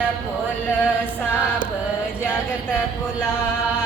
पुल सब जगत पुला।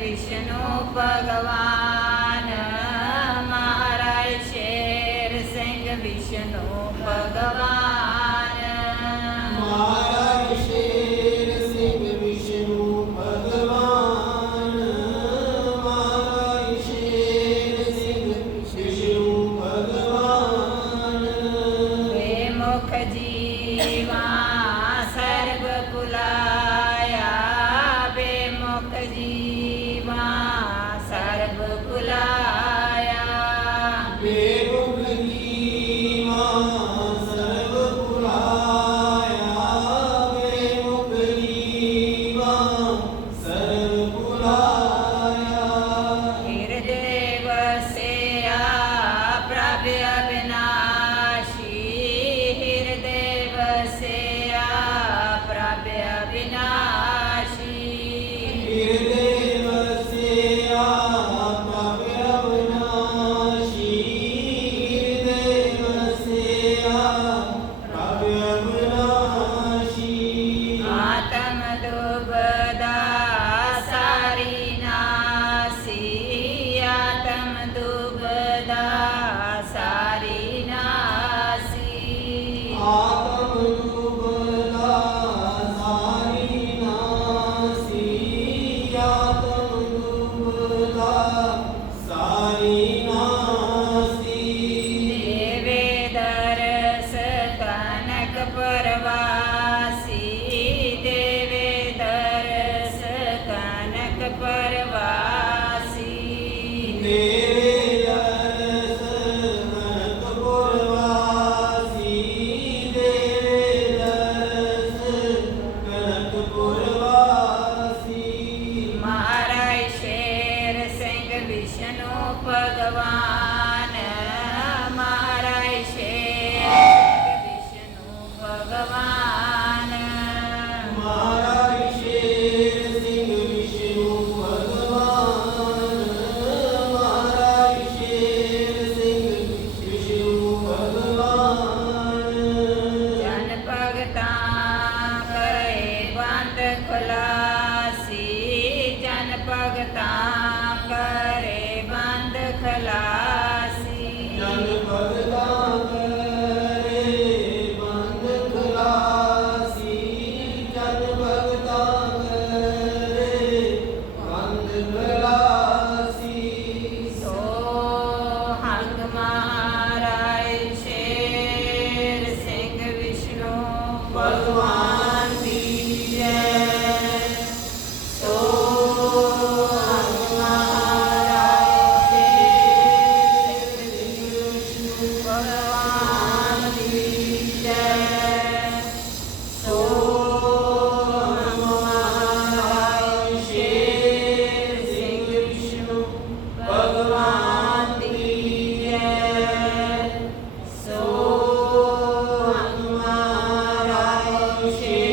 વિષ્ણુ ભગવાન મહારાજ શેર સિંહ વિષ્ણુ ભગવાન. મહારાજ શેર સિંહ વિષ્ણુ ભગવાન મહારાજ શેર સિંહ વિષ્ણુ ભગવાન. હે મુખ જીવા ભગવાન મારા છે વિષ્ણુ ભગવાન જનપગતા કરે વાંદ ખલાસી જનપગતા Deus.